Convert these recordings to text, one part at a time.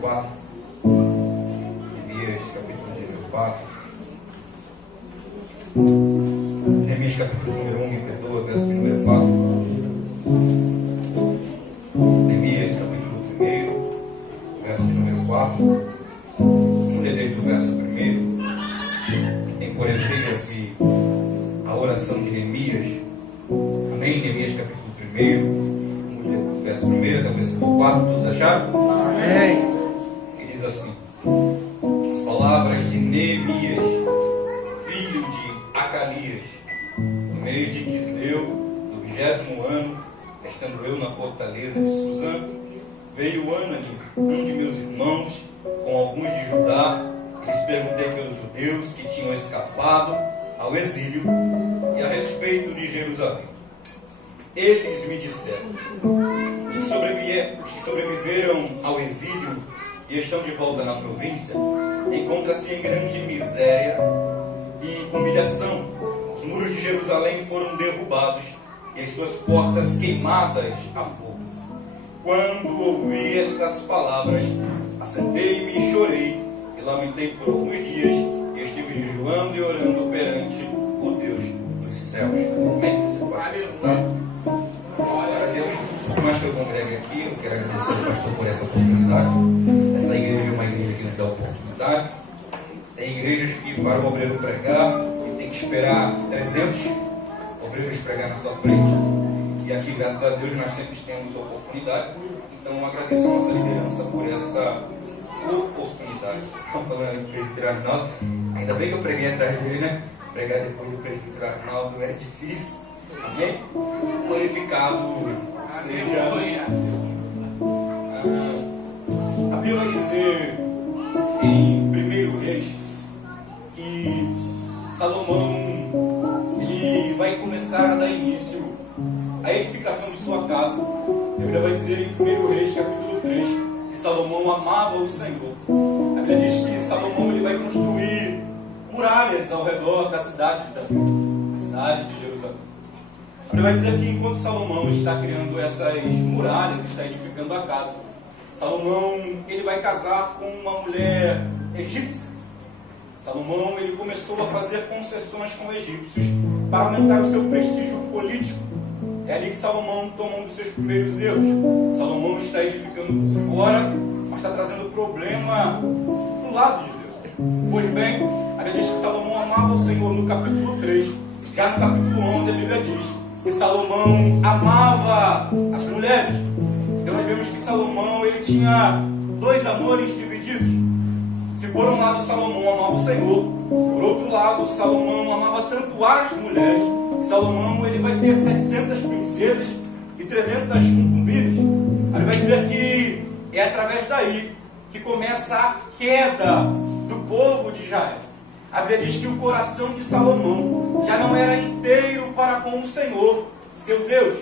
4. Neemias, capítulo número 4. Neemias, capítulo número 1, me perdoa, verso número 4. Neemias, capítulo 1, verso número 4. Vamos ler desde o verso 1. Tem por efeito aqui a oração de Neemias. Amém? Neemias, capítulo 1. Vamos ler do verso 1 até o versículo 4. Todos acharam? Amém. Ele diz assim: as palavras de Neemias, filho de Acalias, no mês de Quisleu, do 20º ano, estando eu na fortaleza de Suzã, veio Anani, um de meus irmãos, com alguns de Judá. Lhes perguntei pelos judeus que tinham escapado ao exílio e a respeito de Jerusalém. Eles me disseram: os que sobreviveram ao exílio e estão de volta na província encontram-se em grande miséria e humilhação. Os muros de Jerusalém foram derrubados e as suas portas queimadas a fogo. Quando ouvi estas palavras, assentei-me e chorei e lamentei por alguns dias e estive jejuando e orando perante o Deus dos céus. Amém? Você pode sentar. Glória a Deus. Por mais que eu congregue aqui, eu quero agradecer ao pastor por essa oportunidade. Essa igreja é uma igreja que nos dá oportunidade. Tem igrejas que, para o obreiro pregar, ele tem que esperar 300 obreiros pregar na sua frente. E aqui, graças a Deus, nós sempre temos oportunidade. Então, eu agradeço a nossa liderança por essa oportunidade. Estão falando aqui do presbítero Arnaldo. Ainda bem que eu preguei atrás dele, né? Pregar depois do presbítero Arnaldo é difícil. Amém? Glorificado seja a Bíblia vai dizer em 1 Reis que Salomão ele vai começar a dar início à edificação de sua casa. A Bíblia vai dizer em 1 Reis capítulo 3 que Salomão amava o Senhor. A Bíblia diz que Salomão ele vai construir muralhas ao redor da cidade de Davi, a cidade de Jerusalém. A Bíblia vai dizer que enquanto Salomão está criando essas muralhas, está edificando a casa, Salomão ele vai casar com uma mulher egípcia. Salomão ele começou a fazer concessões com egípcios para aumentar o seu prestígio político. É ali que Salomão toma um dos seus primeiros erros. Salomão está edificando por fora, mas está trazendo problema do lado de Deus. Pois bem, a Bíblia diz que Salomão amava o Senhor no capítulo 3. Já no capítulo 11 a Bíblia diz que Salomão amava as mulheres. Então nós vemos que Salomão ele tinha dois amores divididos. Se por um lado Salomão amava o Senhor, por outro lado Salomão amava tanto as mulheres. Salomão ele vai ter 700 princesas e 300 concubinas. Ele vai dizer que é através daí que começa a queda do povo de Israel. A Bíblia diz que o coração de Salomão já não era inteiro para com o Senhor, seu Deus.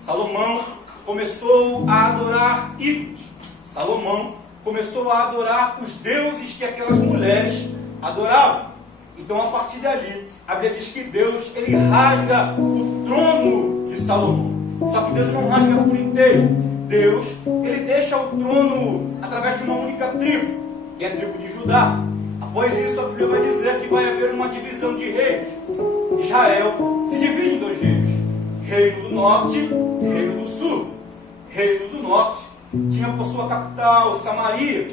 Salomão começou a adorar ídolos. Salomão começou a adorar os deuses que aquelas mulheres adoravam. Então, a partir dali, a Bíblia diz que Deus ele rasga o trono de Salomão. Só que Deus não rasga por inteiro. Deus ele deixa o trono através de uma única tribo, que é a tribo de Judá. Após isso, a Bíblia vai dizer que vai haver uma divisão de reinos. Israel se divide em dois reinos: Reino do Norte e Reino do Sul. Reino do Norte tinha por sua capital Samaria,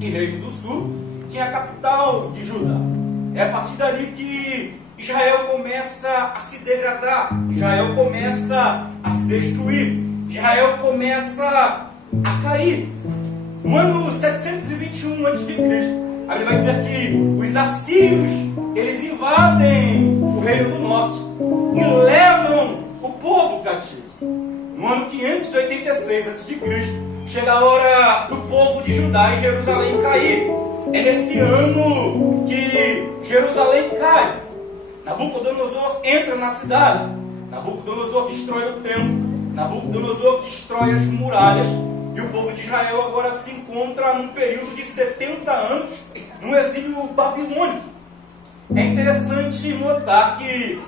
e Reino do Sul tinha a capital de Judá. É a partir dali que Israel começa a se degradar, Israel começa a se destruir, Israel começa a cair. No ano 721 a.C., a Bíblia vai dizer que os assírios eles invadem o Reino do Norte e levam o povo cativo. No ano 586 a.C., chega a hora do povo de Judá e Jerusalém cair. É nesse ano que Jerusalém cai. Nabucodonosor entra na cidade. Nabucodonosor destrói o templo. Nabucodonosor destrói as muralhas. E o povo de Israel agora se encontra num período de 70 anos no exílio babilônico. É interessante notar que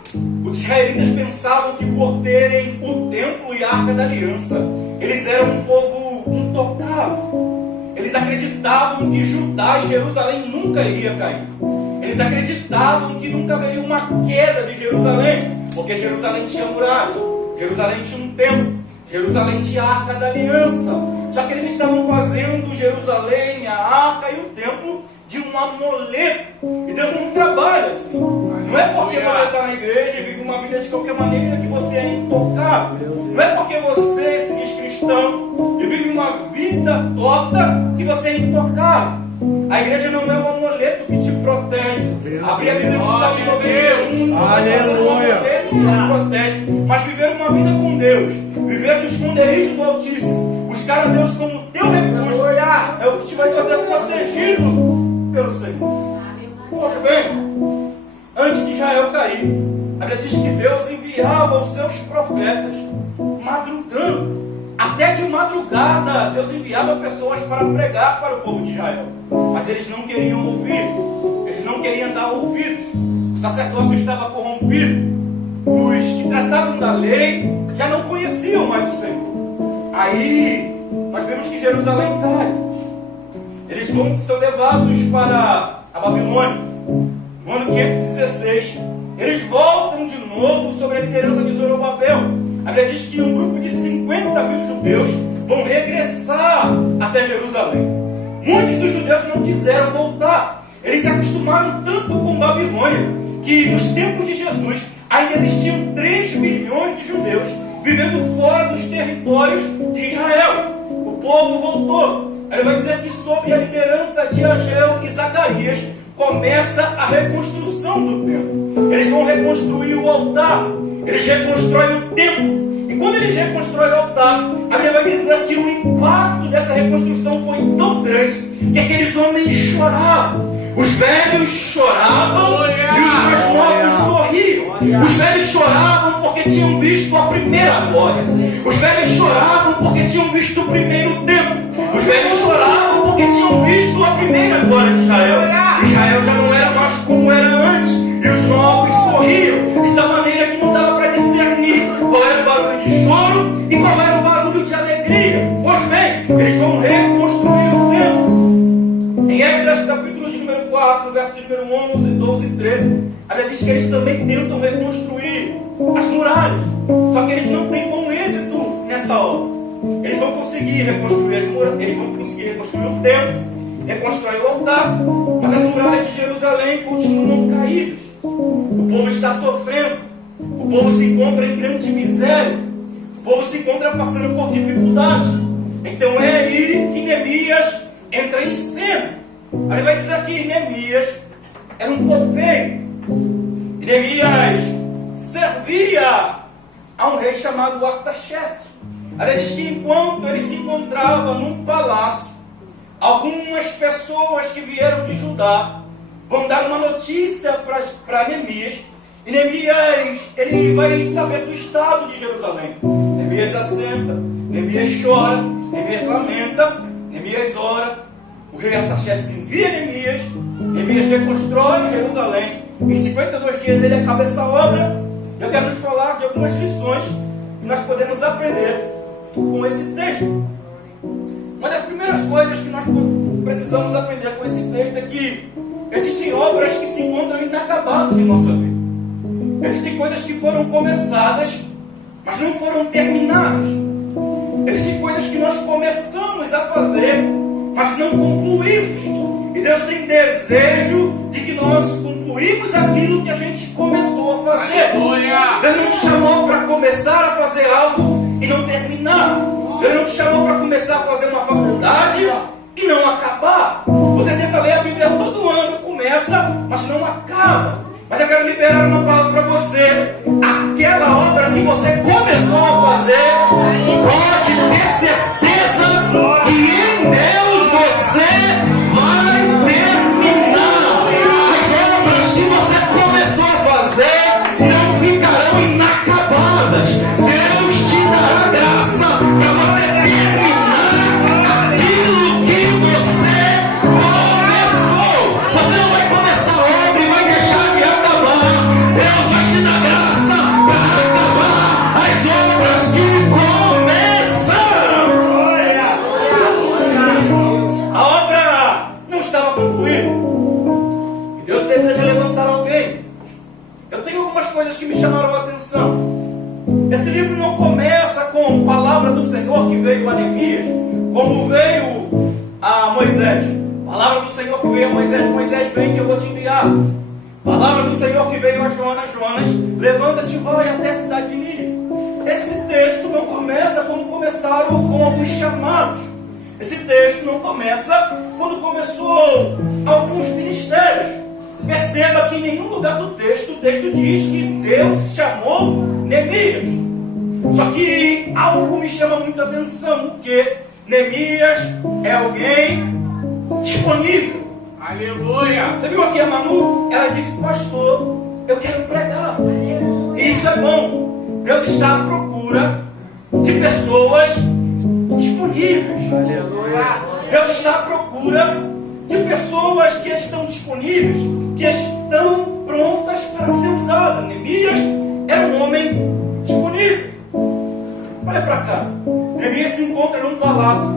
os israelitas pensavam que por terem o templo e a arca da aliança, eles eram um povo intocável. Eles acreditavam acreditavam que Judá e Jerusalém nunca iria cair. Eles acreditavam que nunca haveria uma queda de Jerusalém, porque Jerusalém tinha muralhas, Jerusalém tinha um templo, Jerusalém tinha a Arca da Aliança. Só que eles estavam fazendo Jerusalém, a Arca e o templo de um amuleto. E Deus não trabalha assim. Não é porque você está na igreja e vive uma vida de qualquer maneira que você é intocável. Não é porque você se diz cristão e vive uma vida torta que você é intocável. A igreja não é um amuleto que te protege. Abrir a Bíblia de Salmo 91, aleluia, que te protege. Mas viver uma vida com Deus, viver no esconderijo do Altíssimo, buscar a Deus como teu refúgio, é o que te vai fazer protegido pelo Senhor. Pois bem, antes de Israel cair, a Bíblia diz que Deus enviava os seus profetas madrugando. Até de madrugada, Deus enviava pessoas para pregar para o povo de Israel. Mas eles não queriam ouvir. Eles não queriam dar ouvidos. O sacerdócio estava corrompido. Os que tratavam da lei já não conheciam mais o Senhor. Aí, nós vemos que Jerusalém cai. Eles vão ser levados para a Babilônia. No ano 516, eles voltam de novo sob a liderança de Zorobabel. A Bíblia diz que um grupo de 50 mil judeus vão regressar até Jerusalém. Muitos dos judeus não quiseram voltar. Eles se acostumaram tanto com Babilônia, que nos tempos de Jesus ainda existiam 3 milhões de judeus vivendo fora dos territórios de Israel. O povo voltou. Ele vai dizer que sob a liderança de Ageu e Zacarias começa a reconstrução do templo. Eles vão reconstruir o altar. Eles reconstroem o templo. E quando eles reconstroem o altar, a Bíblia vai dizer que o impacto dessa reconstrução foi tão grande que aqueles homens choravam. Os velhos choravam e os mais novos sorriam. Os velhos choravam porque tinham visto a primeira glória. Os velhos choravam porque tinham visto o primeiro templo. Os velhos choravam porque tinham visto a primeira glória de Israel. Israel já não era mais como era antes. E os novos sorriam de tal maneira que não dava para discernir qual era o barulho de choro e qual era o barulho de alegria. Pois bem, eles vão reconstruir o templo. Em Esdras, capítulo de número 4, verso de número 11, 12 e 13, a Bíblia diz que eles também tentam reconstruir as muralhas. Só que eles não têm bom êxito nessa obra. Eles vão conseguir reconstruir as muralhas, eles vão conseguir reconstruir o templo, reconstruir o altar, mas as muralhas de Jerusalém continuam caídas. O povo está sofrendo, o povo se encontra em grande miséria, o povo se encontra passando por dificuldades. Então é aí que Neemias entra em cena. Aí vai dizer que Neemias era um copeiro. Neemias servia a um rei chamado Artaxerxes. Aí diz que enquanto ele se encontrava num palácio, algumas pessoas que vieram de Judá vão dar uma notícia para Neemias. E Neemias, ele vai saber do estado de Jerusalém. Neemias assenta, Neemias chora, Neemias lamenta, Neemias ora. O rei Artaxerxes envia Neemias, Neemias reconstrói Jerusalém. Em 52 dias ele acaba essa obra. Eu quero nos falar de algumas lições que nós podemos aprender com esse texto. Uma das primeiras coisas que nós precisamos aprender com esse texto é que existem obras que se encontram inacabadas em nossa vida. Existem coisas que foram começadas, mas não foram terminadas. Existem coisas que nós começamos a fazer, mas não concluímos. E Deus tem desejo de que nós concluímos aquilo que a gente começou a fazer. Deus não te chamou para começar a fazer algo e não terminar. Deus não te chamou para começar a fazer uma faculdade e não acabar. Você tenta ler a Bíblia todo ano, começa, mas não acaba. Mas eu quero liberar uma palavra para você. Aquela obra que você começou a fazer, pode ter certeza que em Deus você vai terminar. As obras que você começou a fazer não ficarão inacabadas. Deus te dará graça para você terminar aquilo que você começou. Você não vai começar a obra e vai deixar de acabar. Deus vai te dar graça para acabar as obras que começaram. do Senhor que veio a Neemias, como veio a Moisés. Palavra do Senhor que veio a Moisés: Moisés, vem que eu vou te enviar. Palavra do Senhor que veio a Jonas: Jonas, levanta-te e vai até a cidade de Nínive. Esse texto não começa como começaram com alguns chamados. Esse texto não começa quando começou alguns ministérios. Perceba que em nenhum lugar do texto, o texto diz que Deus chamou Neemias. Só que algo me chama muito a atenção, porque Neemias é alguém disponível. Aleluia! Você viu aqui a Manu? Ela disse: pastor, eu quero pregar. E isso é bom. Deus está à procura de pessoas disponíveis. Aleluia! Deus está à procura de pessoas que estão disponíveis, que estão prontas para ser usadas. Neemias era um homem disponível. Olha para cá. Neemias se encontra num palácio.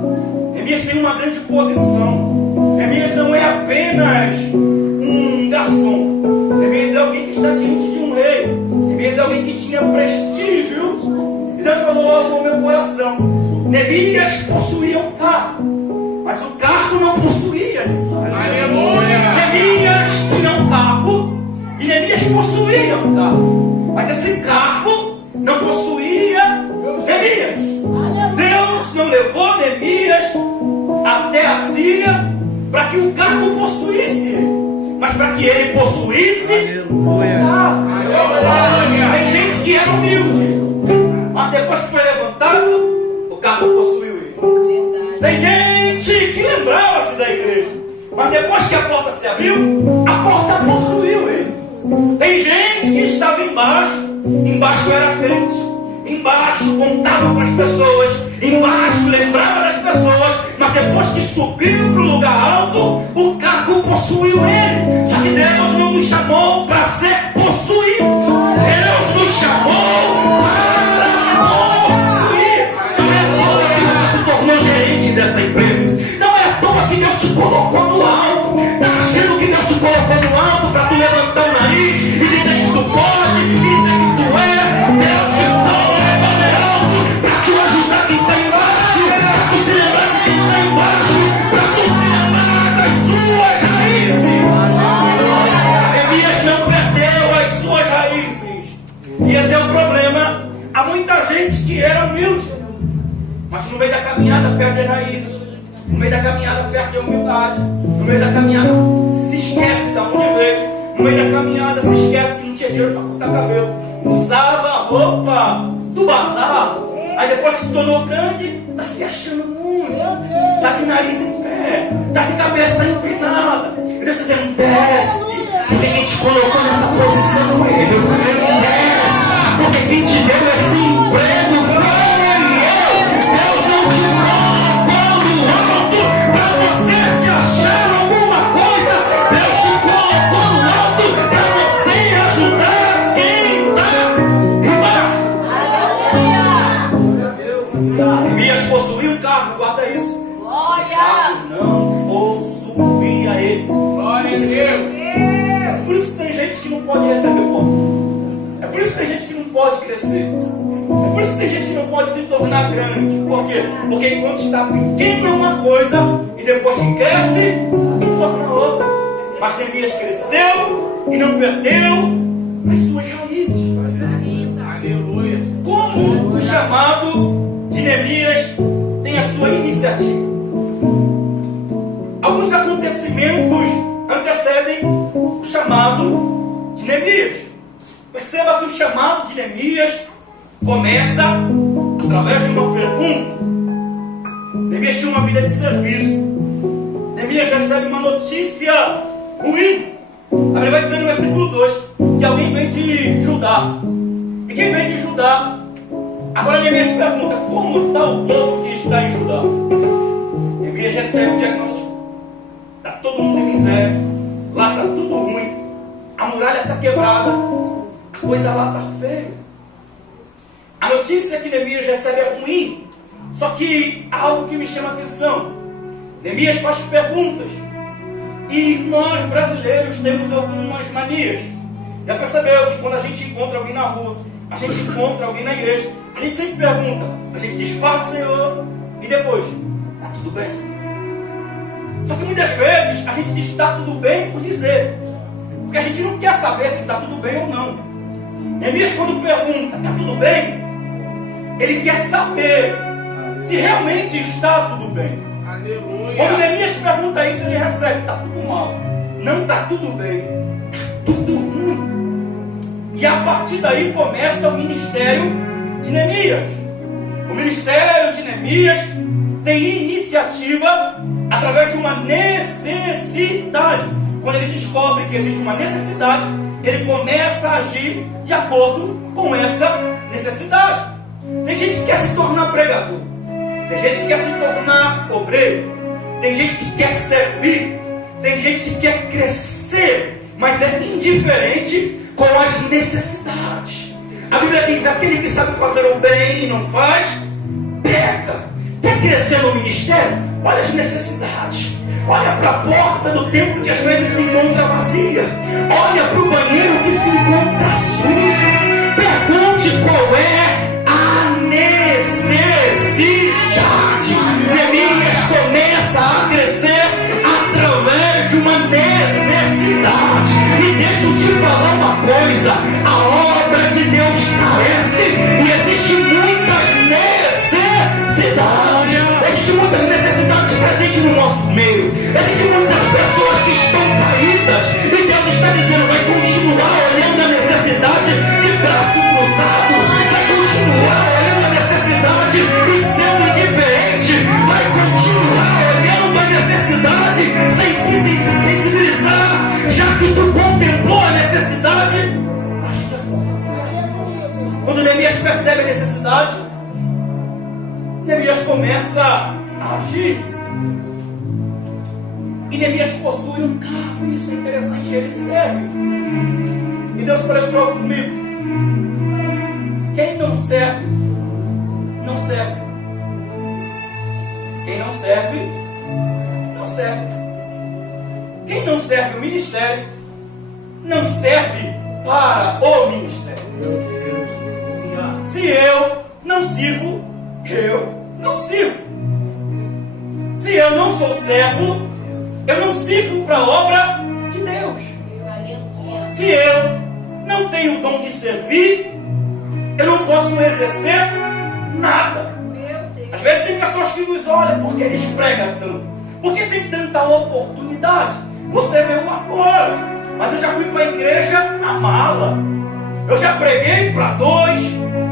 Neemias tem uma grande posição. Neemias não é apenas um garçom. Neemias é alguém que está diante de um rei. Neemias é alguém que tinha prestígio. E Deus falou algo ao meu coração. Neemias possuía um cargo, mas o cargo não possuía. Aleluia! Neemias tinha um cargo e Neemias possuía um cargo, mas esse cargo não possuía Neemias. Deus não levou Neemias até a Síria para que o cargo possuísse ele, mas para que ele possuísse o cargo. Aleluia! Tem gente que era humilde, mas depois que foi levantado, o cargo possuiu ele. Tem gente que lembrava-se da igreja, mas depois que a porta se abriu, a porta possuiu ele. Tem gente que estava embaixo era crente, embaixo contava com as pessoas, embaixo lembrava das pessoas, mas depois que subiu para o lugar alto, o cargo possuiu ele. Só que Deus não nos chamou para ser possuído, Deus nos chamou para possuir. Não é à toa que você se tornou gerente dessa empresa, não é à toa que Deus te colocou no alto. Está achando que Deus te colocou no alto para tu levantar o nariz e dizer que tu pode, dizer que tu é? Deus te colocou no alto para tu ajudar quem está embaixo, para tu se lembrar de quem está embaixo, para tu se lembrar das suas raízes. Neemias não perdeu as suas raízes, e esse é o problema. Há muita gente que era humilde, mas no meio da caminhada perde as raízes. No meio da caminhada perde a humildade. No meio da caminhada se esquece de onde veio. No meio da caminhada se esquece que não tinha dinheiro para cortar cabelo. Usava a roupa do bazar. Aí depois que se tornou grande, está se achando muito. Está de nariz em pé. Está de cabeça empinada. E Deus está dizendo: desce. Porque quem te colocou nessa posição é ele. Desce. Porque quem te deu esse emprego foi eu. Deus não te colocou no alto para você se achar alguma coisa. Deus te colocou no alto para você ajudar quem está embaixo. Neemias possuía um cargo, guarda isso. Não possuía ele. Glória a Deus! É por isso que tem gente que não pode receber pão. É por isso que tem gente que não pode crescer. É por isso que tem gente que não pode se tornar grande. Por quê? Porque enquanto está pequeno é uma coisa, e depois que cresce, se torna outra. Mas Neemias cresceu e não perdeu as suas raízes. Aleluia! Como o chamado de Neemias tem a sua iniciativa. Alguns acontecimentos antecedem o chamado de Neemias. Perceba que o chamado de Neemias começa através de uma pergunta. Neemias tinha uma vida de serviço. Neemias recebe uma notícia ruim. A Bíblia vai dizer no versículo 2 que alguém vem de Judá. E quem vem de Judá? Agora Neemias pergunta: como está o povo que está em Judá? Neemias recebe o diagnóstico. Está todo mundo em miséria. Lá está tudo ruim. A muralha está quebrada. A coisa lá está feia. A notícia que Neemias recebe é ruim. Só que há algo que me chama a atenção. Neemias faz perguntas. E nós brasileiros temos algumas manias. Já percebeu que quando a gente encontra alguém na rua, a gente encontra alguém na igreja, A gente sempre pergunta, a gente diz, paz do Senhor, e depois, está tudo bem? Só que muitas vezes a gente diz, está tudo bem por dizer, porque a gente não quer saber se está tudo bem ou não. Neemias, quando pergunta, está tudo bem? Ele quer saber se realmente está tudo bem. Aleluia. Quando Neemias pergunta isso, ele recebe, está tudo mal, não está tudo bem, está tudo ruim. E a partir daí começa o ministério de Neemias. O ministério de Neemias tem iniciativa através de uma necessidade. Quando ele descobre que existe uma necessidade, ele começa a agir de acordo com essa necessidade. Tem gente que quer se tornar pregador, tem gente que quer se tornar obreiro, tem gente que quer servir, tem gente que quer crescer, mas é indiferente com as necessidades. A Bíblia diz, aquele que sabe fazer o bem e não faz, peca. Quer crescer no ministério? Olha as necessidades. Olha para a porta do templo que às vezes se encontra vazia. Olha para o banheiro que se encontra sujo. Pergunte qual é a necessidade. Neemias começa a crescer através de uma necessidade. E deixa eu te falar uma coisa, a obra de Deus carece e existe muitas necessidades. Existem muitas necessidades presentes no nosso meio. Existem muitas pessoas que estão caídas e Deus está dizendo, vai continuar olhando a necessidade de braço cruzado, vai continuar olhando a necessidade e sendo indiferente, vai continuar olhando a necessidade sem se sensibilizar, já que tu contemplou a necessidade. Quando Neemias percebe a necessidade, Neemias começa a agir. E Neemias possui um carro, e isso é interessante, ele serve. E Deus falou algo comigo. Quem não serve, não serve. Quem não serve, não serve. Quem não serve o ministério, não serve para o ministério. Se eu não sirvo, eu não sirvo. Se eu não sou servo, eu não sirvo para a obra de Deus. Se eu não tenho o dom de servir, eu não posso exercer nada. Às vezes tem pessoas que nos olham porque eles pregam tanto, porque tem tanta oportunidade. Você veio agora, mas eu já fui para a igreja na mala. Eu já preguei para 2,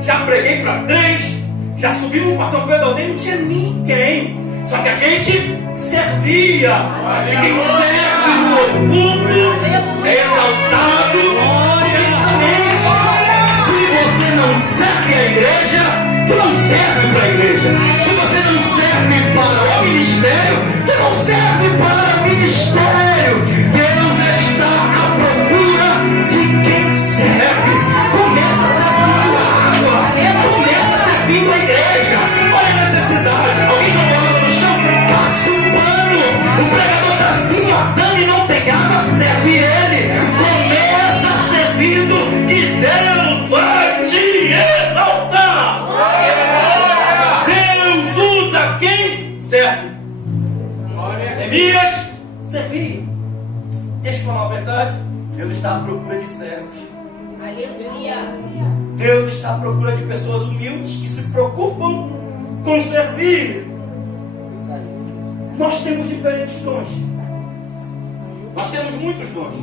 já preguei para 3, já subimos para São Pedro Aldeia, não tinha ninguém. Só que a gente servia. E quem serve no oculto é exaltado. Se você não serve a igreja, tu não serve para a igreja. Se você não serve para o ministério, tu não serve para o ministério. Deus está à procura de quem serve. Começa servindo a água, começa servindo a igreja. Olha a necessidade. Alguém jogou água no chão? Passa um pano. O pregador está se matando e não tem água, serve ele. Começa servindo e Deus vai te exaltar. Deus usa quem serve. Neemias servia. Deixa eu falar a verdade. Deus está à procura de servos. Aleluia. Deus está à procura de pessoas humildes que se preocupam com servir. Nós temos diferentes dons. Nós temos muitos dons.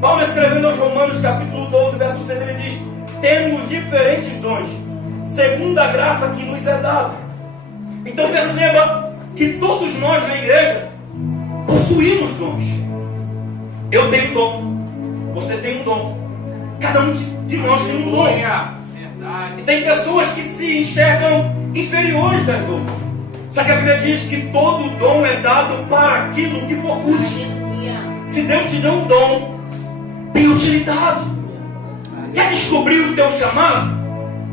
Paulo, escrevendo aos Romanos, capítulo 12, verso 6, ele diz: temos diferentes dons, segundo a graça que nos é dada. Então perceba que todos nós na igreja possuímos dons. Eu tenho um dom, você tem um dom, cada um de nós tem um dom. E tem pessoas que se enxergam inferiores das outras. Só que a Bíblia diz que todo dom é dado para aquilo que for útil. Se Deus te deu um dom, tem utilidade. Quer descobrir o teu chamado?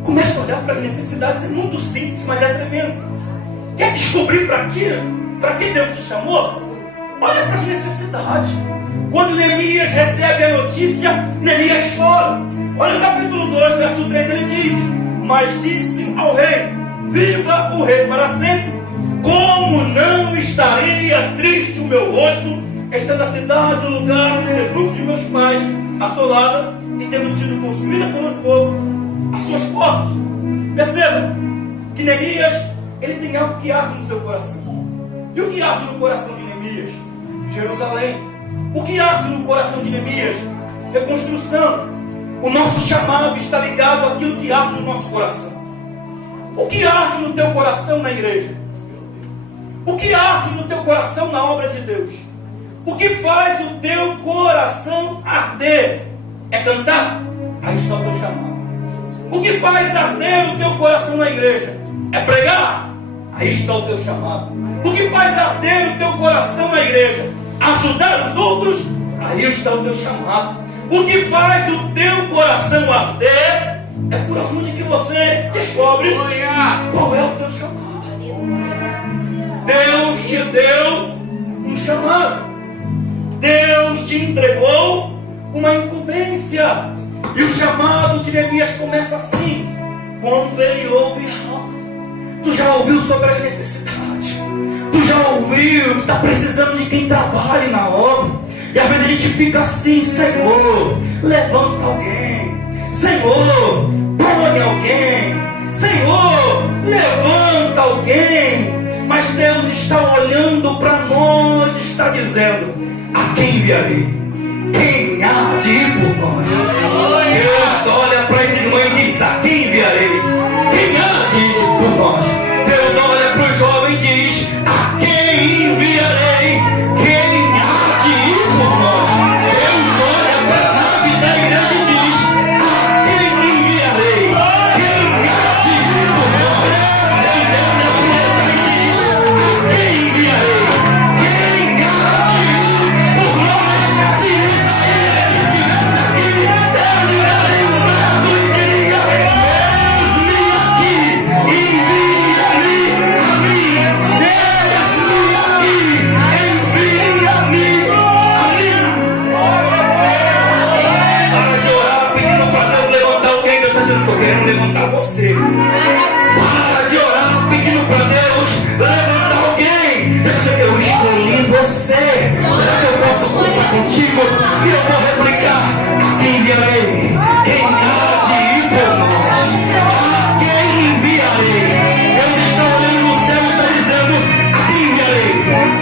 Comece a olhar para as necessidades. É muito simples, mas é tremendo. Quer descobrir para quê? Para que Deus te chamou? Olha para as necessidades. Quando Neemias recebe a notícia, Neemias chora. Olha o capítulo 2, verso 3, ele diz: Mas disse ao rei: viva o rei para sempre. Como não estaria triste o meu rosto, estando a cidade, o lugar do sepulcro de meus pais, assolada e tendo sido consumida pelo fogo, as suas portas. Perceba que Neemias, ele tem algo que arde no seu coração. E o que arde no coração de Neemias? Jerusalém. O que arde no coração de Neemias? Reconstrução. O nosso chamado está ligado àquilo que arde no nosso coração. O que arde no teu coração na igreja? O que arde no teu coração na obra de Deus? O que faz o teu coração arder? É cantar? Aí está o teu chamado. O que faz arder o teu coração na igreja? É pregar? Aí está o teu chamado. O que faz arder o teu coração na igreja? Ajudar os outros? Aí está o teu chamado. O que faz o teu coração arder é por onde que você descobre qual é o teu chamado. Deus te deu um chamado. Deus te entregou uma incumbência. E o chamado de Neemias começa assim: quando ele ouve algo. Tu já ouviu sobre as necessidades? Tu já ouviu que está precisando de quem trabalhe na obra? E às vezes a gente fica assim: Senhor, levanta alguém. Senhor, põe alguém. Senhor, levanta alguém. Mas Deus está olhando para nós e está dizendo: a quem enviarei? Quem há de ir por nós? Deus olha para esse irmão e diz: a quem enviarei? Quem há de ir por nós? Deus olha para o jovem e diz: a quem enviarei? Quem há de ir por nós? Deus olha para a nave da igreja e diz: a quem enviarei? Quem há de ir por nós? Deus olha para o e diz: a quem enviarei? Quem há de ir por nós? Se Isaías estivesse aqui, eu lhe darei um brado e diria: eis-me aqui, envia-me a mim. Eis-me aqui, envia-me a mim. Para de orar pedindo para Deus levantar alguém. Deus está dizendo: estou querendo levantar você. Para de orar pedindo para Deus levantar alguém. Deus está dizendo: eu escolhi você. Será que eu posso contar contigo? E eu vou replicar: a quem enviarei? Quem há de ir por nós? A quem enviarei? Deus está olhando no céu e está dizendo: a quem enviarei?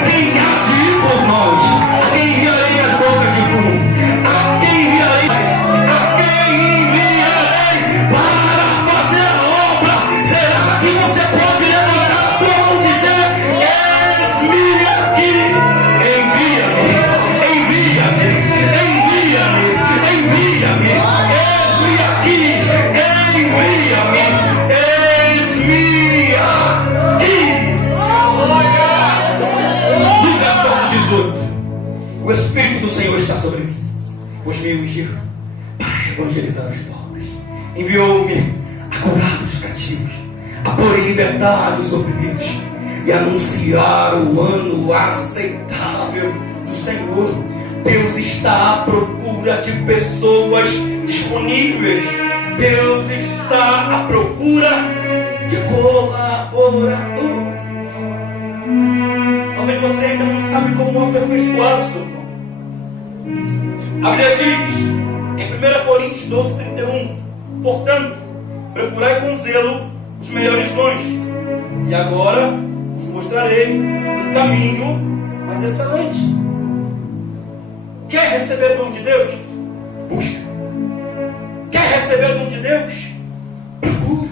Quem há de ir por nós? A quem enviarei nas bocas de fumo? A quem enviarei? A quem enviarei para fazer a obra? Será que você pode levantar a tua mão e dizer: eis-me aqui, envia-me, envia-me, envia-me, envia-me, eis-me aqui, envia-me, eis-me aqui. Lucas 4:18. O Espírito do Senhor está sobre mim, pois me ungiu para evangelizar os pobres, enviou-me a curar os cativos, a pôr em liberdade os oprimidos e anunciar o ano aceitável do Senhor. Deus está à procura de pessoas disponíveis. Deus está à procura de colaboradores. Talvez você ainda não sabe como aperfeiçoar o seu dom. A Bíblia diz em 1 Coríntios 12:31: portanto, procurai com zelo os melhores dons. E agora vos mostrarei um caminho mais excelente. Quer receber o dom de Deus? Busca. Quer receber o dom de Deus? Procura.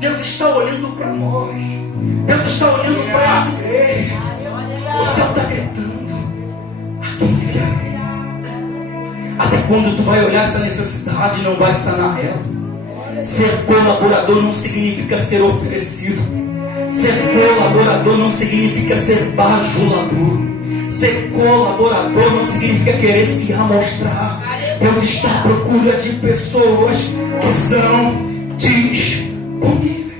Deus está olhando para nós. Deus está olhando para essa igreja. O céu está gritando: a quem enviarei? Até quando tu vai olhar essa necessidade e não vai sanar ela? Ser colaborador não significa ser oferecido. Ser colaborador não significa ser bajulador. Ser colaborador não significa querer se amostrar. Deus está à procura de pessoas que são disponíveis.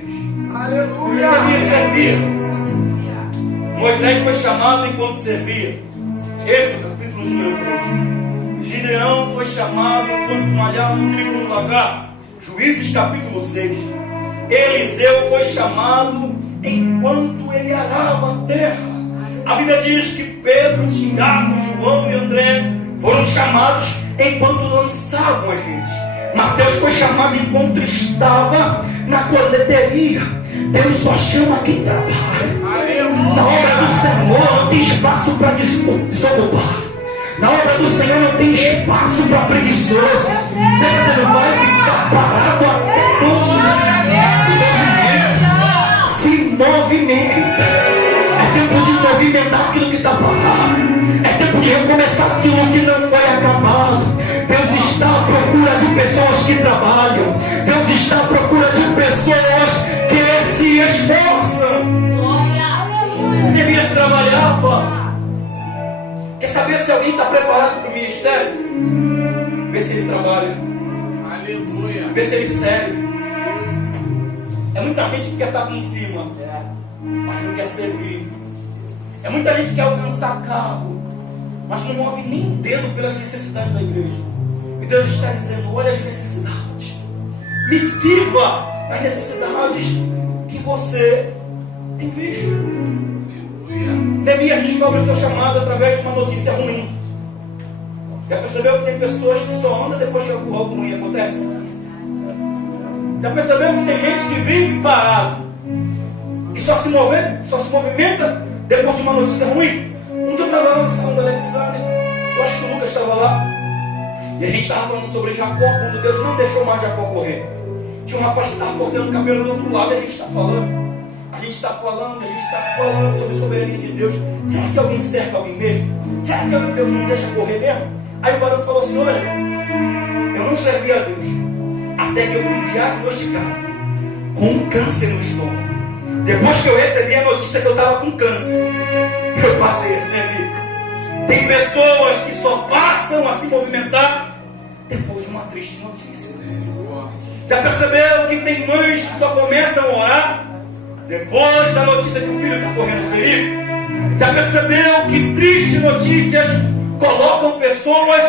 Aleluia. Devia servir. Moisés foi chamado enquanto servia. Êxodo capítulo número 3. Gideão foi chamado enquanto malhava o trigo no lagar. Juízes capítulo 6. Eliseu foi chamado enquanto ele arava a terra. A Bíblia diz que Pedro, Tiago, João e André foram chamados enquanto lançavam as redes. Mateus foi chamado enquanto estava na coleteria. Deus só chama quem trabalha. Aleluia. Na obra do Senhor não tem espaço para desocupar. Na obra do Senhor não tem espaço para preguiçoso. Você não vai ficar parado até se movimenta. É tempo de movimentar aquilo que está parado. É tempo de recomeçar aquilo que não foi acabado. Deus está à procura de pessoas que trabalham. Deus está à procura de pessoas que se esforçam. Neemias trabalhava. Quer saber se alguém está preparado para o ministério? Vê se ele trabalha. Aleluia. Vê se ele serve. É muita gente que quer estar aqui em cima, mas não quer servir. É muita gente que quer alcançar cargo, mas não move nem um dedo pelas necessidades da igreja. E Deus está dizendo: olha as necessidades, me sirva as necessidades que você tem visto. Neemias descobre o seu chamado através de uma notícia ruim. Já percebeu que tem pessoas que só andam depois que algo ruim acontece? Já percebeu que tem gente que vive parado e só se movimenta depois de uma notícia ruim? Um dia eu estava lá no salão da Alexandre, eu acho que o Lucas estava lá, e a gente estava falando sobre Jacó, quando Deus não deixou mais Jacó correr. Tinha um rapaz que estava cortando o cabelo do outro lado, e a gente está falando. A gente está falando sobre a soberania de Deus. Será que alguém cerca alguém mesmo? Será que Deus não deixa correr mesmo? Aí o varão falou assim: olha, eu não servi a Deus até que eu fui diagnosticado com um câncer no estômago. Depois que eu recebi a notícia que eu estava com câncer, eu passei a servir. Tem pessoas que só passam a se movimentar depois de uma triste notícia. Já percebeu que tem mães que só começam a orar depois da notícia que o filho está correndo perigo? Já percebeu que tristes notícias colocam pessoas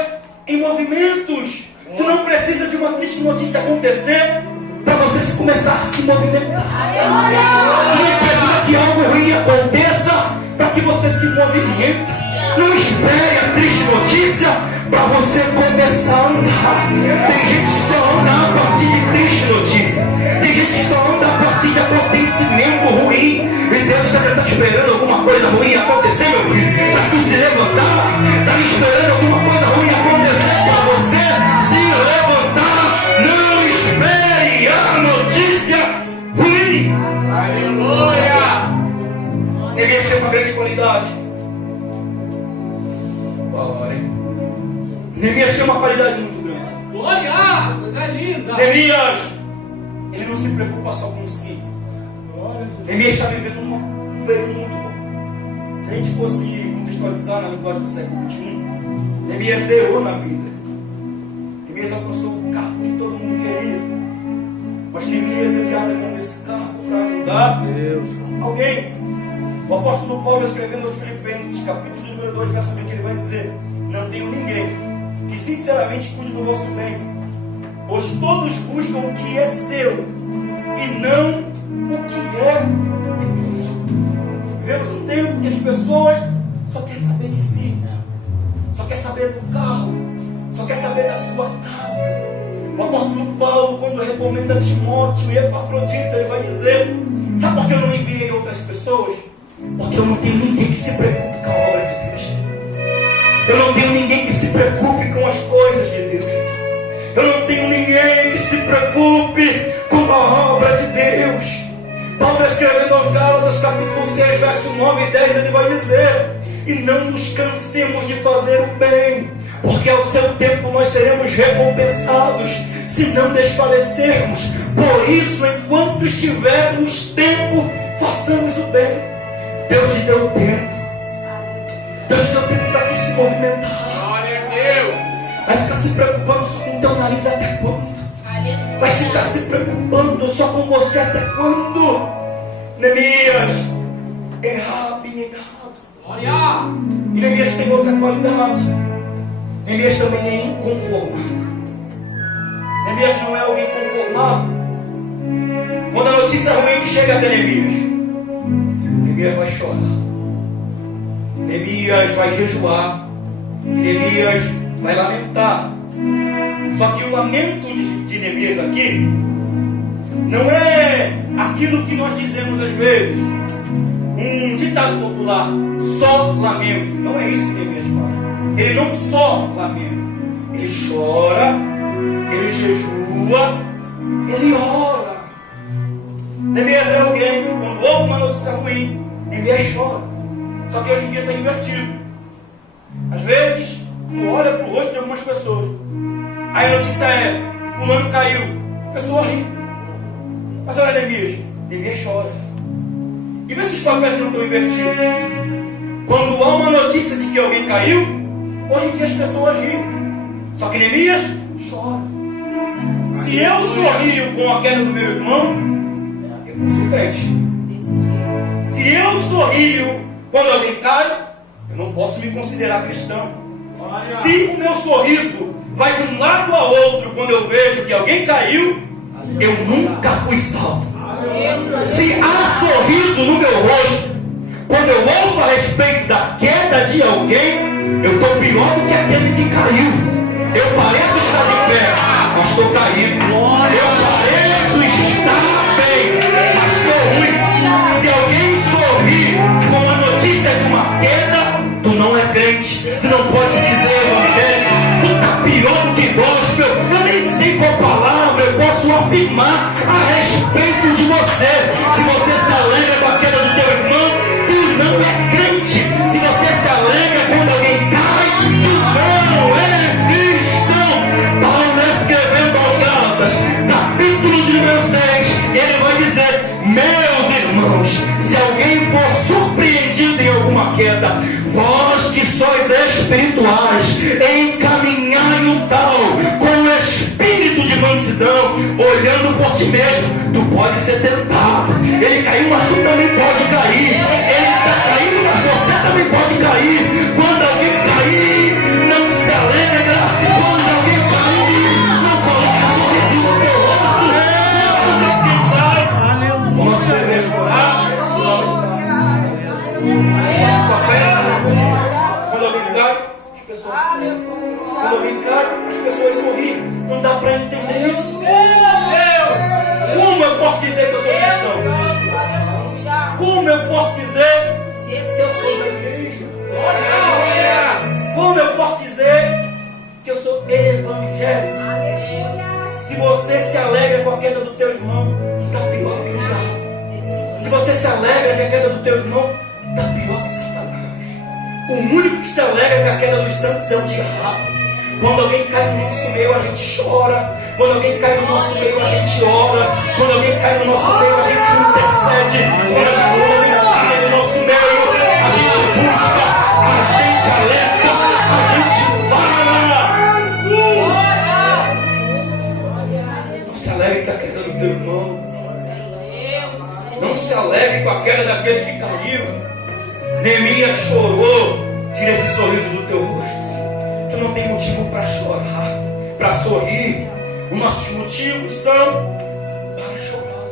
em movimentos? Tu não precisa de uma triste notícia acontecer para você começar a se movimentar. Tu não precisa que algo ruim aconteça para que você se movimente. Não espere a triste notícia para você começar a andar. Tem gente que só anda a partir de triste notícia. Tem gente que só anda a partir de acontecimento ruim. E Deus já está esperando alguma coisa ruim acontecer, meu filho, para tu se levantar. Está esperando alguma coisa ruim acontecer para você se levantar. Não espere a notícia ruim. Aleluia. Neemias tem uma grande qualidade. Neemias tem uma qualidade muito grande. Glória. Coisa linda. Neemias, ele não se preocupa só com si. Neemias está vivendo um período muito bom. Se a gente fosse contextualizar na linguagem do século XXI, Neemias errou na vida. Neemias alcançou o cargo que todo mundo queria. Mas Neemias, ele abre mão desse cargo para ajudar alguém. O apóstolo Paulo, escrevendo aos Filipenses, capítulo número 2, verso 20, ele vai dizer: não tenho ninguém que sinceramente cuide do vosso bem, pois todos buscam o que é seu e não o que é de Deus. Vivemos um tempo que as pessoas só querem saber de si, só quer saber do carro, só quer saber da sua casa. O apóstolo Paulo, quando recomenda Timóteo e Epafrodita, ele vai dizer: sabe por que eu não enviei outras pessoas? Porque eu não tenho ninguém que se preocupe com a obra de Deus. Eu não tenho ninguém que se preocupe com as coisas de Deus. Eu não tenho ninguém que se preocupe com a obra de Deus. Paulo, escrevendo aos Gálatas, capítulo 6, verso 9 e 10, ele vai dizer: e não nos cansemos de fazer o bem, porque ao seu tempo nós seremos recompensados, se não desfalecermos. Por isso, enquanto estivermos tempo, façamos o bem. Deus te deu tempo. Deus te deu tempo para tu se movimentar. Glória a Deus. Vai ficar se preocupando só com o teu nariz até quando? Vai ficar se preocupando só com você até quando? Neemias é abnegado. Glória. E Neemias tem outra qualidade. Neemias também é inconformado. Neemias não é alguém conformado. Quando a notícia ruim chega até Neemias vai chorar. Neemias vai jejuar. Neemias vai lamentar. Só que o lamento de Neemias aqui não é aquilo que nós dizemos às vezes, um ditado popular, só lamento. Não é isso que Neemias faz. Ele não só lamenta, ele chora, ele jejua, ele ora. Neemias é alguém que quando ouve uma notícia ruim, Neemias chora. Só que hoje em dia está invertido. Às vezes, tu olha para o rosto de algumas pessoas, aí a notícia é, fulano caiu, a pessoa ri. Mas olha Neemias chora. E vê se os papéis não estão invertidos. Quando há uma notícia de que alguém caiu, hoje em dia as pessoas riem. Só que Neemias chora. Se eu sorrio com a queda do meu irmão, eu não sou crente. Se eu sorrio quando alguém cai, eu não posso me considerar cristão. Se o meu sorriso vai de um lado ao outro quando eu vejo que alguém caiu, eu nunca fui salvo. Se há sorriso no meu rosto quando eu ouço a respeito da queda de alguém, eu estou pior do que aquele que caiu. Eu pareço estar de pé, mas estou caído. Eu pareço estar bem, mas estou ruim. Se alguém sorri com a notícia de uma queda, tu não é crente, tu não pode se dizer evangélico, tu está pior do que gospel. Eu nem sei qual palavra eu posso afirmar a respeito de você. Se você se alegra com a queda do teu irmão, tu não é crente. Se você se alegra quando alguém cai, tu não é cristão. Paulo escrevendo aos Gálatas, capítulo de número 6, ele vai dizer: meus irmãos, se alguém for surpreendido em alguma queda, vós que sois espirituais, encaminhai o tal com o espírito de mansidão, olhando por ti mesmo. Tu pode ser tentado. Ele caiu, mas tu também pode cair. Ele está caindo, mas você também pode cair. Quando alguém cair, não se alegra. Quando alguém cair, não coloca sorriso no teu rosto. Vamos se orar. Quando alguém cai, as pessoas se lembram. Quando alguém cai, as pessoas sorriem. Não dá para entender isso. Como eu posso dizer que eu sou cristão? Como eu posso dizer que eu sou da igreja? Como eu posso dizer que eu sou evangélico? Se você se alegra com a queda do teu irmão, está pior que o diabo. Se você se alegra com a queda do teu irmão, está pior que Satanás. O único que se alegra com a queda dos santos é o diabo. Quando alguém cai no nosso meio, a gente chora. Quando alguém cai no nosso meio, a gente ora. Quando alguém cai no nosso meio, a gente intercede. Quando alguém cai no nosso meio, a gente busca, a gente alerta, a gente fala. Não se alegre com a queda do teu irmão. Não se alegre com a queda daquele que caiu. Neemias chorou. Tira esse sorriso do teu rosto. Tu não tem motivo para chorar, para sorrir. Os nossos motivos são para chorar.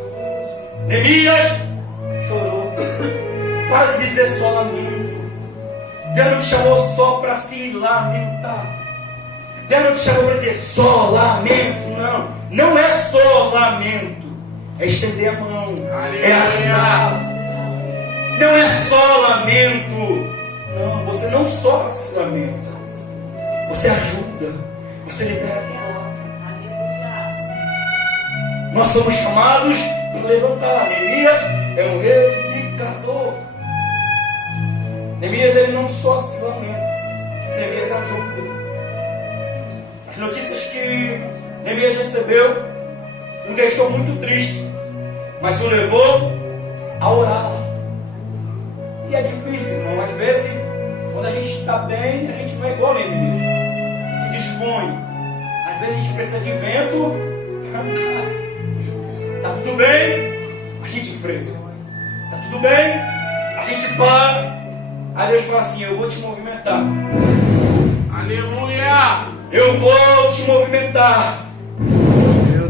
Neemias chorou. Para de dizer só lamento. Deus não te chamou só para se lamentar. Deus não te chamou para dizer só lamento. Não, não é só lamento. É estender a mão, é ajudar. Não é só lamento. Não, você não só se lamenta. Você ajuda, você libera. Nós somos chamados para levantar. Neemias é um edificador. Neemias ele não só se lamenta, Neemias ajuda. As notícias que Neemias recebeu o deixou muito triste, mas o levou a orar. E é difícil, irmão. Às vezes, quando a gente está bem, a gente não é igual Neemias. Se dispõe. Às vezes a gente precisa de vento. Tá tudo bem, a gente freia. Tá tudo bem, a gente para. Aí Deus fala assim: eu vou te movimentar. Aleluia! Eu vou te movimentar.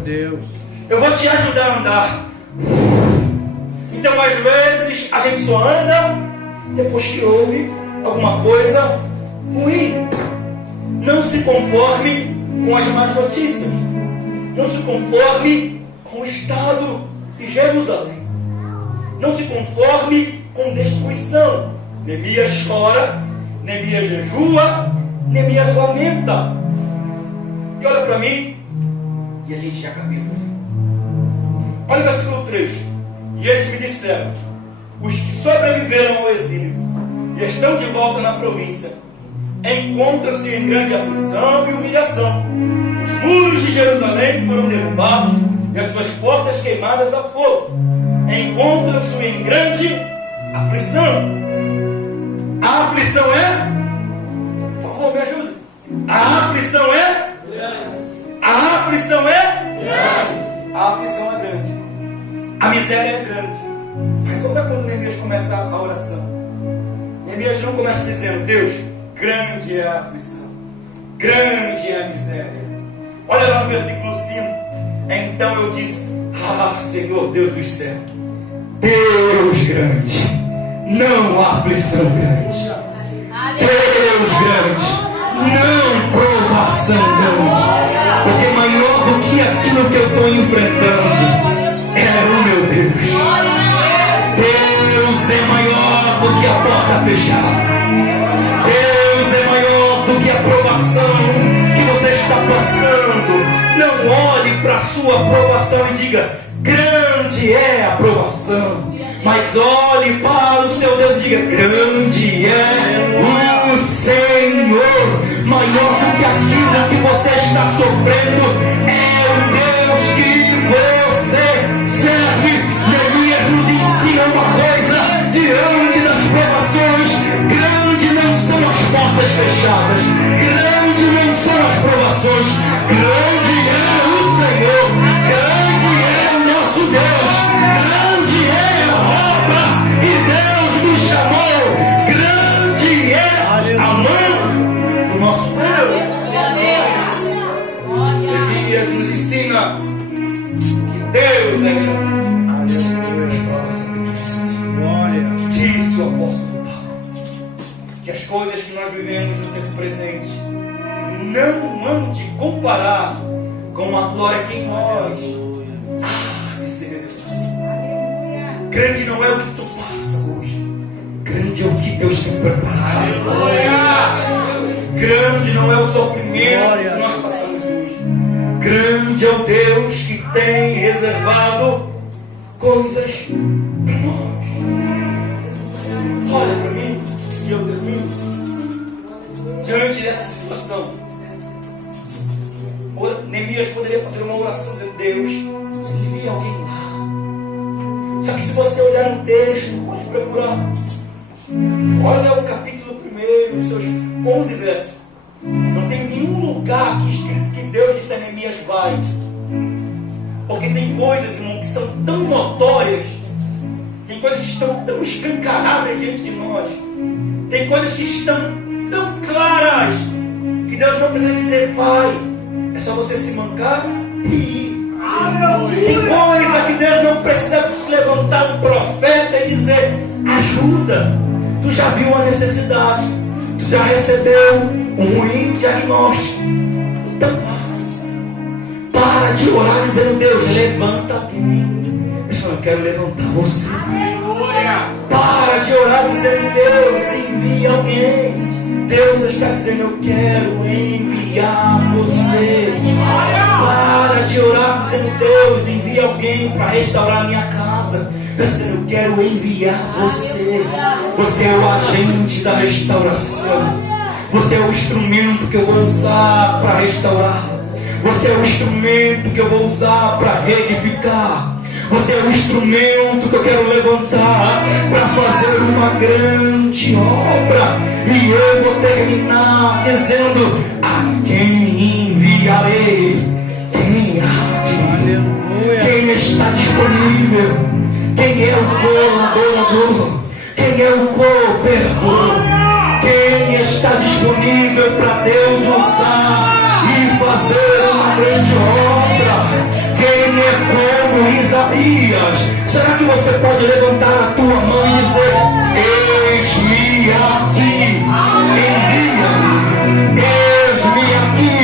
Deus. Eu vou te ajudar a andar. Então, às vezes, a gente só anda depois que ouve alguma coisa ruim. Não se conforme com as más notícias. Não se conforme com o estado de Jerusalém. Não se conforme com destruição. Neemias chora, Neemias jejua, Neemias lamenta. E olha para mim, e a gente já caminha. Olha o versículo 3. E eles me disseram: os que sobreviveram ao exílio e estão de volta na província encontram-se em grande aflição e humilhação. Os muros de Jerusalém foram derrubados e as suas portas queimadas a fogo. Encontram-se em grande aflição. A aflição é? Por favor, me ajude. A aflição é? A aflição é? A aflição é grande. A miséria é grande. Mas olha quando Neemias começa a oração. Neemias não começa dizendo: Deus, grande é a aflição, grande é a miséria. Olha lá no versículo 5. Então eu disse: ah, Senhor Deus do céu, Deus grande, não há aflição grande. Deus grande, não provação grande. Porque maior do que aquilo que eu estou enfrentando é o meu Deus. Deus é maior do que a porta fechada. Deus é maior do que a provação que você está passando. Não olhe para a sua provação e diga: grande é a provação. Mas olhe para o seu Deus e diga: grande é o Senhor. Maior do que aquilo que você está sofrendo é o Deus que você serve. Neemias nos ensina uma coisa diante das provações: grande não são as portas fechadas, grande não são as provações, grande é o Senhor, grande é o nosso Deus, grande é a obra que Deus nos chamou, grande é a mão do nosso Deus. Neemias nos ensina que Deus é grande. Disse o apóstolo Paulo que as coisas que nós vivemos no tempo presente não hão de comparar com a glória que em nós há de ser revelada. Grande não é o que tu passa hoje, grande é o que Deus tem preparado. Grande não é o sofrimento que nós passamos hoje, grande é o Deus que tem reservado coisas para nós. Olha para mim, e eu termino. Diante dessa situação, Neemias poderia fazer uma oração dizendo: Deus, envia alguém lá. Só que se você olhar no texto, pode procurar. Olha o capítulo 1, os seus 11 versos. Não tem nenhum lugar aqui escrito que Deus disse a Neemias: vai. Porque tem coisas, irmão, que são tão notórias. Tem coisas que estão tão escancaradas diante de nós. Tem coisas que estão tão claras que Deus não precisa dizer vai. É só você se mancar e ir. Tem coisa que Deus não precisa levantar um profeta e dizer ajuda. Tu já viu a necessidade. Tu já recebeu um ruim diagnóstico. Então para de orar dizendo: Deus, levanta alguém. Eu quero levantar você. Para de orar dizendo: Deus, envia alguém. Deus está dizendo: eu quero enviar você. Para de orar dizendo: Deus, envia alguém para restaurar minha casa. Deus está dizendo: eu quero enviar você. Você é o agente da restauração. Você é o instrumento que eu vou usar para restaurar. Você é o instrumento que eu vou usar para reedificar. Você é o instrumento que eu quero levantar para fazer uma grande obra. E eu vou terminar dizendo: a quem enviarei? Quem há de? Quem está disponível? Quem é o colaborador? Quem é o cooperador? Quem está disponível para Deus usar e fazer uma grande obra? Isaías. Será que você pode levantar a tua mão e dizer: eis-me aqui, envia-me. Eis-me aqui,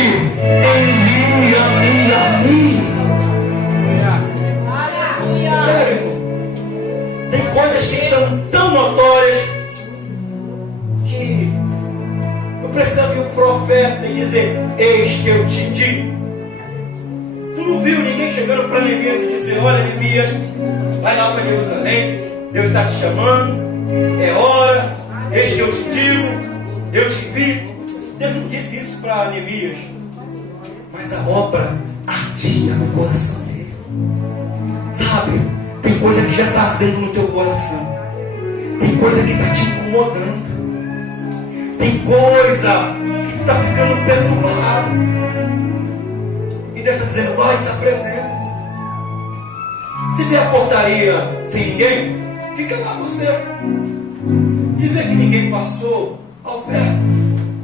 envia-me a mim. Sério, irmão? Tem coisas que são tão notórias que eu preciso ouvir o profeta e dizer: eis que eu te digo. Tu não viu ninguém chegando para Neemias e dizer: olha, Neemias, vai lá para Jerusalém, Deus está te chamando, é hora, eis que eu te digo, eu te vi. Deus não disse isso para Neemias, mas a obra ardia no coração dele. Sabe, tem coisa que já está ardendo no teu coração, tem coisa que está te incomodando, tem coisa que está ficando perturbado. E Deus está dizendo: vai, se apresenta. Se vê a portaria sem ninguém, fica lá você. Se vê que ninguém passou, ao ver,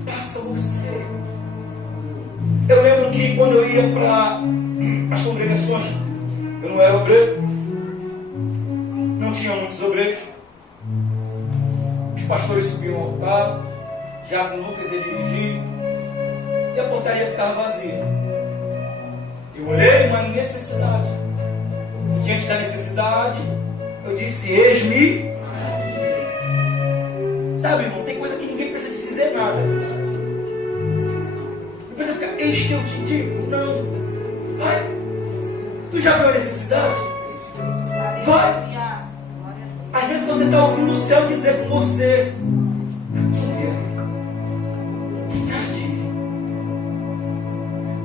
passa você. Eu lembro que quando eu ia para as congregações, eu não era obreiro, não tinha muitos obreiros. Os pastores subiam ao altar, já com Lucas ia dirigir, e a portaria ficava vazia. Eu olhei uma necessidade. E diante da necessidade, eu disse: eis-me. Sabe, irmão, tem coisa que ninguém precisa te dizer nada. Não precisa ficar: eis que eu te digo. Não. Vai. Tu já viu a necessidade? Vai. Às vezes você está ouvindo o céu dizer com você: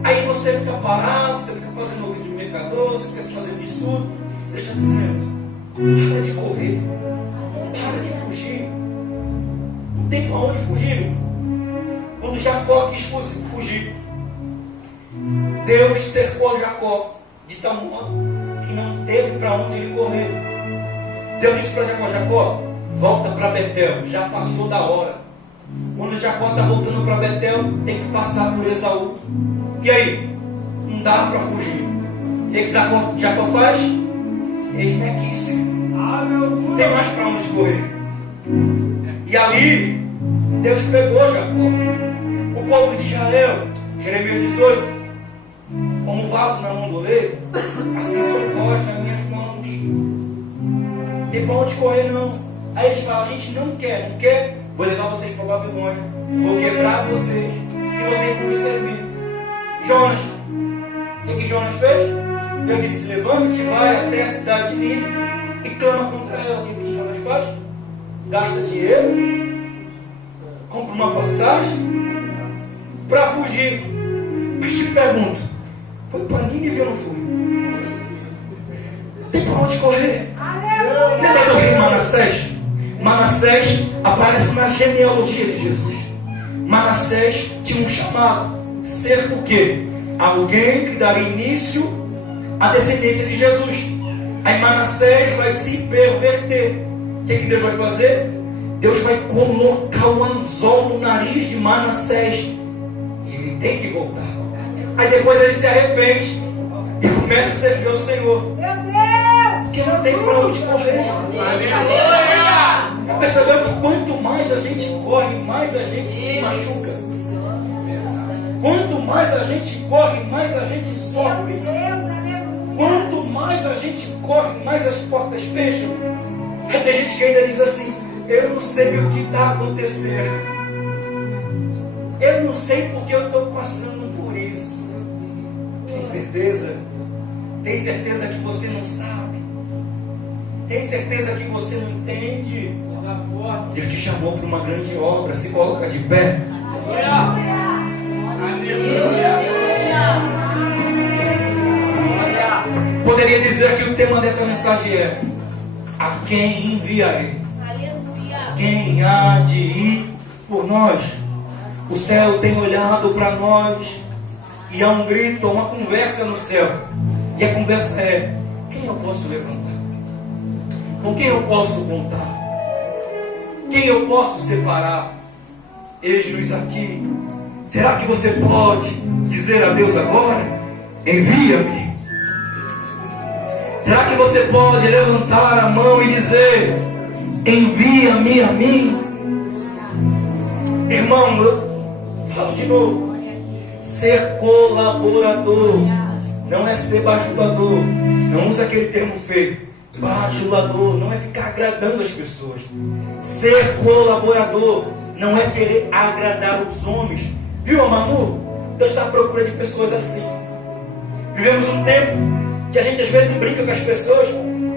aí você fica parado, você fica fazendo ouvido de mercador, você fica se fazendo de surdo. Deixa dizendo: para de correr, para de fugir. Não tem para onde fugir. Quando Jacó quis fugir, Deus cercou Jacó de tal modo que não teve para onde ele correr. Deus disse para Jacó: Jacó, volta para Betel, já passou da hora. Quando Jacó está voltando para Betel, tem que passar por Esaú. E aí? Não dá para fugir. O que Jacó faz? Eis-me aqui, Senhor. Não tem mais para onde correr. E ali, Deus pegou Jacó. O povo de Israel, Jeremias 18, como vaso na mão do oleiro, assim são vós nas minhas mãos. Não tem para onde correr, não. Aí eles falam: a gente não quer, vou levar vocês para Babilônia, vou quebrar vocês e vocês vão me servir. Jonas, o que Jonas fez? Deus disse: levante, vai até a cidade de Nínive e clama contra ela. O que Jonas faz? Gasta dinheiro, compra uma passagem para fugir. Mas te pergunto: foi para Nínive ou não foi? Não tem para onde correr. Lembra do rei Manassés? Manassés aparece na genealogia de Jesus. Manassés tinha um chamado: ser o quê? Alguém que daria início à descendência de Jesus. Aí Manassés vai se perverter. O que Deus vai fazer? Deus vai colocar o anzol no nariz de Manassés. E ele tem que voltar. Aí depois ele se arrepende e começa a servir ao Senhor. Meu Deus! Porque não tem para onde correr. Já percebeu que quanto mais a gente corre, mais a gente se machuca? Quanto mais a gente corre, mais a gente sofre. Quanto mais a gente corre, mais as portas fecham. Tem gente que ainda diz assim: eu não sei o que está acontecendo. Eu não sei porque eu estou passando por isso. Tem certeza? Tem certeza que você não sabe? Tem certeza que você não entende? Deus te chamou para uma grande obra. Se coloca de pé. Poderia dizer que o tema dessa mensagem é: a quem enviarei? Quem há de ir por nós? O céu tem olhado para nós e há um grito, uma conversa no céu. E a conversa é: quem eu posso levantar? Com quem eu posso contar? Quem eu posso separar? Eis-nos aqui. Será que você pode dizer a Deus agora: envia-me? Será que você pode levantar a mão e dizer: envia-me a mim? Irmão, eu falo de novo. Ser colaborador não é ser bajulador. Não usa aquele termo feio. Bajulador não é ficar agradando as pessoas. Ser colaborador não é querer agradar os homens. Viu, Manu? Deus está à procura de pessoas assim. Vivemos um tempo que a gente às vezes brinca com as pessoas.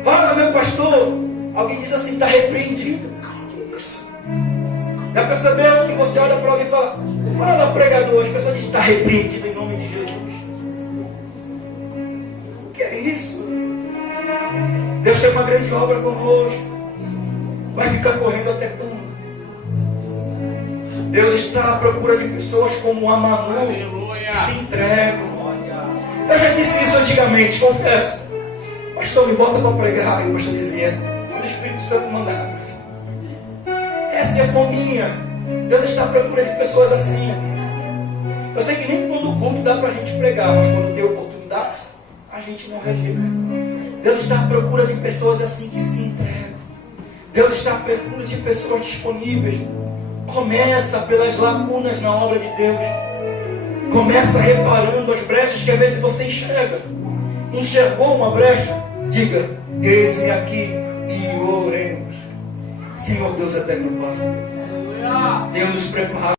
Fala, meu pastor. Alguém diz assim: está repreendido. Que isso? Já percebeu que você olha para alguém e fala: fala, pregador. As pessoas dizem: está repreendido em nome de Jesus. O que é isso? Deus tem uma grande obra conosco. Vai ficar correndo até quando? Deus está à procura de pessoas como a Manu, que se entregam. Eu já disse isso antigamente, confesso. Pastor, me bota para pregar. E o pastor dizia: quando o Espírito Santo mandar. Essa é a fominha. Deus está à procura de pessoas assim. Eu sei que nem todo culto dá para a gente pregar, mas quando tem oportunidade, a gente não rejeita. Deus está à procura de pessoas assim que se entregam. Deus está à procura de pessoas disponíveis. Começa pelas lacunas na obra de Deus. Começa reparando as brechas que às vezes você enxerga. Enxergou uma brecha? Diga: eis-me aqui e oremos. Senhor Deus eterno Pai, Senhor, nos prepara.